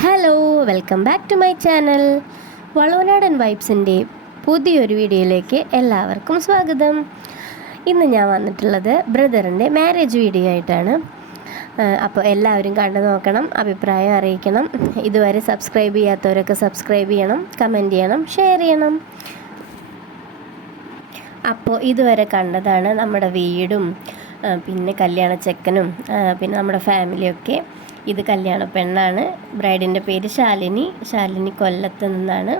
Hello, welcome back to my channel. Valavanadan വൈബ്സിൻ്റെ പുതിയൊരു വീഡിയോയിലേക്ക് എല്ലാവർക്കും സ്വാഗതം. ഇന്ന് ഞാൻ വന്നിട്ടുള്ളത് ബ്രദറിൻ്റെ മാരേജ് വീഡിയോ ആയിട്ടാണ്. അപ്പോൾ എല്ലാവരും കണ്ടു നോക്കണം, അഭിപ്രായം അറിയിക്കണം. ഇതുവരെ സബ്സ്ക്രൈബ് ചെയ്യാത്തവരൊക്കെ സബ്സ്ക്രൈബ് ചെയ്യണം, കമൻറ്റ് ചെയ്യണം, ഷെയർ ചെയ്യണം. അപ്പോൾ ഇതുവരെ കണ്ടതാണ് നമ്മുടെ വീടും പിന്നെ കല്യാണ ചെക്കനും പിന്നെ നമ്മുടെ ഫാമിലിയൊക്കെ. ഇത് കല്യാണ പെണ്ണാണ്. ബ്രൈഡിൻ്റെ പേര് ശാലിനി കൊല്ലത്ത് നിന്നാണ്.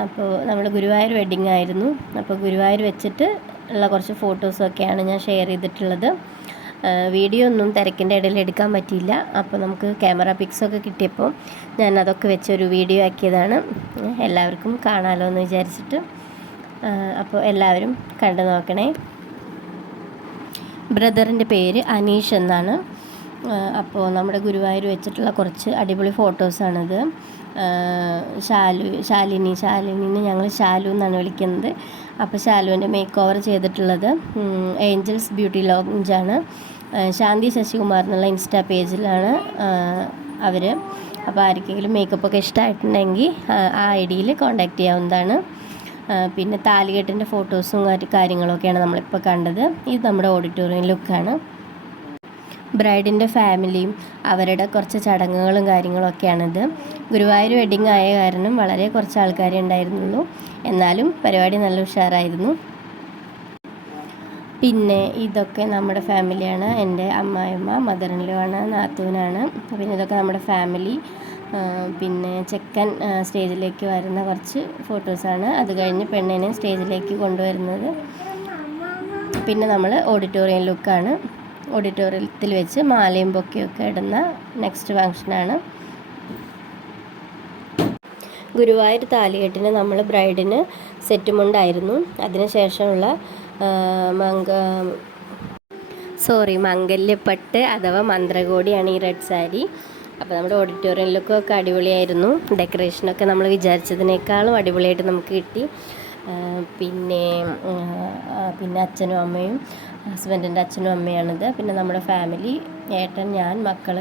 അപ്പോൾ നമ്മൾ ഗുരുവായൂർ വെഡ്ഡിങ് ആയിരുന്നു. അപ്പോൾ ഗുരുവായൂർ വെച്ചിട്ട് ഉള്ള കുറച്ച് ഫോട്ടോസൊക്കെയാണ് ഞാൻ ഷെയർ ചെയ്തിട്ടുള്ളത്. വീഡിയോ ഒന്നും തിരക്കിൻ്റെ ഇടയിൽ എടുക്കാൻ പറ്റിയില്ല. അപ്പോൾ നമുക്ക് ക്യാമറ പിക്സൊക്കെ കിട്ടിയപ്പോൾ ഞാൻ അതൊക്കെ വെച്ചൊരു വീഡിയോ ആക്കിയതാണ്. എല്ലാവർക്കും കാണാമല്ലോ എന്ന് വിചാരിച്ചിട്ട്. അപ്പോൾ എല്ലാവരും കണ്ടു നോക്കണേ. ബ്രദറിൻ്റെ പേര് അനീഷ് എന്നാണ്. അപ്പോൾ നമ്മുടെ ഗുരുവായൂർ വെച്ചിട്ടുള്ള കുറച്ച് അടിപൊളി ഫോട്ടോസാണിത്. ശാലിനിനെ ഞങ്ങൾ ശാലു എന്നാണ് വിളിക്കുന്നത്. അപ്പോൾ ശാലുവിൻ്റെ മേക്ക് ഓവർ ചെയ്തിട്ടുള്ളത് ഏഞ്ചൽസ് ബ്യൂട്ടി ലോഞ്ചാണ്. ശാന്തി ശശികുമാർ എന്നുള്ള ഇൻസ്റ്റാ പേജിലാണ് അവർ. അപ്പോൾ ആർക്കെങ്കിലും മേക്കപ്പൊക്കെ ഇഷ്ടമായിട്ടുണ്ടെങ്കിൽ ആ ഐഡിയിൽ കോൺടാക്റ്റ് ചെയ്യാവുന്നതാണ്. പിന്നെ താലികെട്ടിൻ്റെ ഫോട്ടോസും കാര്യങ്ങളൊക്കെയാണ് നമ്മളിപ്പോൾ കണ്ടത്. ഇത് നമ്മുടെ ഓഡിറ്റോറിയം ലുക്കാണ്. ബ്രൈഡിൻ്റെ ഫാമിലിയും അവരുടെ കുറച്ച് ചടങ്ങുകളും കാര്യങ്ങളൊക്കെയാണിത്. ഗുരുവായൂർ വെഡ്ഡിങ് ആയ കാരണം വളരെ കുറച്ച് ആൾക്കാരെ ഉണ്ടായിരുന്നുള്ളൂ. എന്നാലും പരിപാടി നല്ല ഉഷാറായിരുന്നു. പിന്നെ ഇതൊക്കെ നമ്മുടെ ഫാമിലിയാണ്. എൻ്റെ അമ്മായിയമ്മ, മദർ ഇൻ ലോ ആണ്, നാത്തൂനാണ്. പിന്നെ ഇതൊക്കെ നമ്മുടെ ഫാമിലി. പിന്നെ ചെക്കൻ സ്റ്റേജിലേക്ക് വരുന്ന കുറച്ച് ഫോട്ടോസാണ്. അത് കഴിഞ്ഞ് പെണ്ണിനെ സ്റ്റേജിലേക്ക് കൊണ്ടുവരുന്നത്. പിന്നെ നമ്മൾ ഓഡിറ്റോറിയം ലുക്കാണ്. ഓഡിറ്റോറിയത്തിൽ വെച്ച് മാലയും ബൊക്കെയൊക്കെ ഇടുന്ന നെക്സ്റ്റ് ഫങ്ഷനാണ്. ഗുരുവായൂർ താലികെട്ടിന് നമ്മൾ ബ്രൈഡിന് സെറ്റുമുണ്ടായിരുന്നു. അതിനുശേഷമുള്ള മംഗല്യപ്പട്ട് അഥവാ മന്ത്രകോടിയാണ് ഈ റെഡ് സാരി. അപ്പോൾ നമ്മുടെ ഓഡിറ്റോറിയം ലുക്കൊക്കെ അടിപൊളിയായിരുന്നു. ഡെക്കറേഷനൊക്കെ നമ്മൾ വിചാരിച്ചതിനേക്കാളും അടിപൊളിയായിട്ട് നമുക്ക് കിട്ടി. പിന്നെ അച്ഛനും അമ്മയും, ഹസ്ബൻഡിൻ്റെ അച്ഛനും അമ്മയാണിത്. പിന്നെ നമ്മുടെ ഫാമിലി, ഏട്ടൻ, ഞാൻ, മക്കൾ,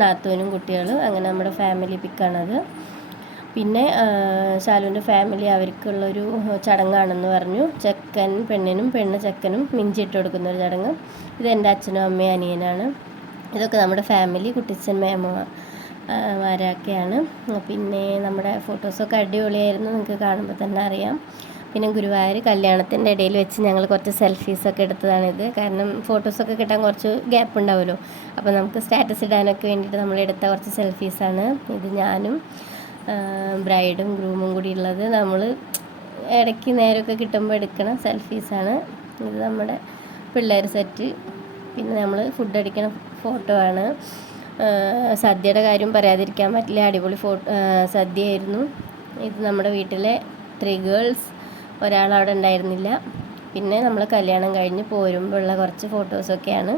നാത്തൂനും കുട്ടികളും, അങ്ങനെ നമ്മുടെ ഫാമിലി പിക്കാണത്. പിന്നെ ശാലുവിൻ്റെ ഫാമിലി അവർക്കുള്ളൊരു ചടങ്ങാണെന്ന് പറഞ്ഞു. ചെക്കൻ പെണ്ണിനും പെണ്ണ് ചെക്കനും മിഞ്ചിട്ട് കൊടുക്കുന്നൊരു ചടങ്ങ്. ഇത് എൻ്റെ അച്ഛനും അമ്മയും അനിയനാണ്. ഇതൊക്കെ നമ്മുടെ ഫാമിലി, കുട്ടിച്ചൻ മേമമാരൊക്കെയാണ്. പിന്നെ നമ്മുടെ ഫോട്ടോസൊക്കെ അടിപൊളിയായിരുന്നു, നിങ്ങൾക്ക് കാണുമ്പോൾ തന്നെ അറിയാം. പിന്നെ ഗുരുവായൂർ കല്യാണത്തിൻ്റെ ഇടയിൽ വെച്ച് ഞങ്ങൾ കുറച്ച് സെൽഫീസൊക്കെ എടുത്തതാണിത്. കാരണം ഫോട്ടോസൊക്കെ കിട്ടാൻ കുറച്ച് ഗ്യാപ്പ് ഉണ്ടാവുമല്ലോ. അപ്പോൾ നമുക്ക് സ്റ്റാറ്റസ് ഇടാനൊക്കെ വേണ്ടിയിട്ട് നമ്മളെടുത്ത കുറച്ച് സെൽഫീസാണ്. ഇത് ഞാനും ബ്രൈഡും ഗ്രൂമും കൂടി ഉള്ളത്. നമ്മൾ ഇടയ്ക്ക് നേരമൊക്കെ കിട്ടുമ്പോൾ എടുക്കണ സെൽഫീസാണ്. ഇത് നമ്മുടെ പിള്ളേർ സെറ്റ്. പിന്നെ നമ്മൾ ഫുഡ് അടിക്കണ ഫോട്ടോ ആണ്. സദ്യയുടെ കാര്യം പറയാതിരിക്കാൻ പറ്റില്ല, അടിപൊളി സദ്യയായിരുന്നു. ഇത് നമ്മുടെ വീട്ടിലെ 3 ഗേൾസ്, ഒരാളവിടെ ഉണ്ടായിരുന്നില്ല. പിന്നെ നമ്മൾ കല്യാണം കഴിഞ്ഞ് പോരുമ്പോൾ ഉള്ള കുറച്ച് ഫോട്ടോസൊക്കെയാണ്.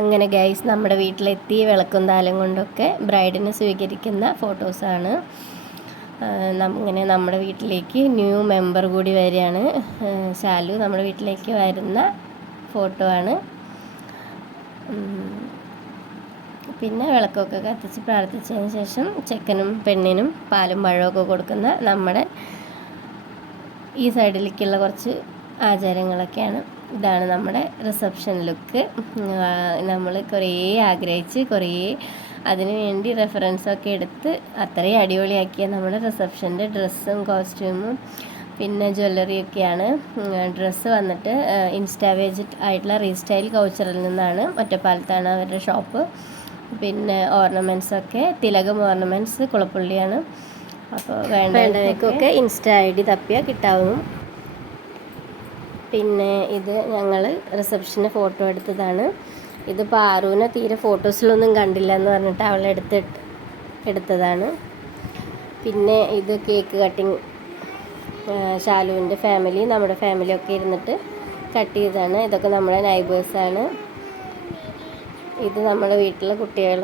അങ്ങനെ ഗൈസ്, നമ്മുടെ വീട്ടിലെത്തി വിളക്കും താലം കൊണ്ടൊക്കെ ബ്രൈഡിനെ സ്വീകരിക്കുന്ന ഫോട്ടോസാണ്. അങ്ങനെ നമ്മുടെ വീട്ടിലേക്ക് ന്യൂ മെമ്പർ കൂടി വരികയാണ്. ശാലു നമ്മുടെ വീട്ടിലേക്ക് വരുന്ന ഫോട്ടോ ആണ്. പിന്നെ വിളക്കൊക്കെ കത്തിച്ച് പ്രാർത്ഥിച്ചതിന് ശേഷം ചെക്കനും പെണ്ണിനും പാലും പഴമൊക്കെ കൊടുക്കുന്ന നമ്മുടെ ഈ സൈഡിലേക്കുള്ള കുറച്ച് ആചാരങ്ങളൊക്കെയാണ്. ഇതാണ് നമ്മുടെ റിസപ്ഷൻ ലുക്ക്. നമ്മൾ കുറേ ആഗ്രഹിച്ച് അതിനു വേണ്ടി റെഫറൻസൊക്കെ എടുത്ത് അത്രയും അടിപൊളിയാക്കിയ നമ്മുടെ റിസപ്ഷൻ്റെ ഡ്രസ്സും കോസ്റ്റ്യൂമും പിന്നെ ജ്വല്ലറിയൊക്കെയാണ്. ഡ്രസ്സ് വന്നിട്ട് ഇൻസ്റ്റാവേജ് ആയിട്ടുള്ള റീസ്റ്റൈൽ കൗച്ചറിൽ നിന്നാണ്. ഒറ്റപ്പാലത്താണ് അവരുടെ ഷോപ്പ്. പിന്നെ ഓർണമെൻറ്റ്സൊക്കെ തിലകം ഓർണമെൻറ്റ്സ് കുളപ്പള്ളിയാണ്. അപ്പോൾ വേണ്ടവർക്കൊക്കെ ഇൻസ്റ്റാ ID തപ്പിയാൽ കിട്ടാവുന്നു. പിന്നെ ഇത് ഞങ്ങൾ റിസപ്ഷന് ഫോട്ടോ എടുത്തതാണ്. ഇത് പാറുവിനെ തീരെ ഫോട്ടോസിലൊന്നും കണ്ടില്ല എന്ന് പറഞ്ഞിട്ട് അവളെ എടുത്തതാണ്. പിന്നെ ഇത് കേക്ക് കട്ടിങ്, ശാലുവിൻ്റെ ഫാമിലി നമ്മുടെ ഫാമിലിയൊക്കെ ഇരുന്നിട്ട് കട്ട് ചെയ്തതാണ്. ഇതൊക്കെ നമ്മുടെ നൈബേഴ്സാണ്. ഇത് നമ്മുടെ വീട്ടിലെ കുട്ടികൾ.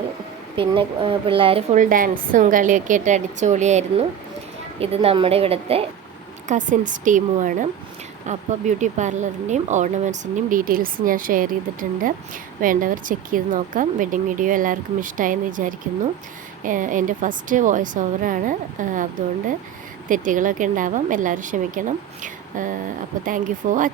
പിന്നെ പിള്ളേർ ഫുൾ ഡാൻസും കളിയൊക്കെ ആയിട്ട് അടിച്ചുപൊളിയായിരുന്നു. ഇത് നമ്മുടെ ഇവിടുത്തെ കസിൻസ് ടീമുമാണ്. അപ്പോൾ ബ്യൂട്ടി പാർലറിൻ്റെയും ഓർണമെൻറ്റ്സിൻ്റെയും ഡീറ്റെയിൽസ് ഞാൻ ഷെയർ ചെയ്തിട്ടുണ്ട്. വേണ്ടവർ ചെക്ക് ചെയ്ത് നോക്കാം. വെഡ്ഡിങ് വീഡിയോ എല്ലാവർക്കും ഇഷ്ടമായെന്ന് വിചാരിക്കുന്നു. എൻ്റെ ഫസ്റ്റ് വോയിസ് ഓവറാണ്, അതുകൊണ്ട് തെറ്റുകളൊക്കെ ഉണ്ടാവാം, എല്ലാവരും ക്ഷമിക്കണം. അപ്പോൾ താങ്ക് യു ഫോർ വാച്ചിങ്.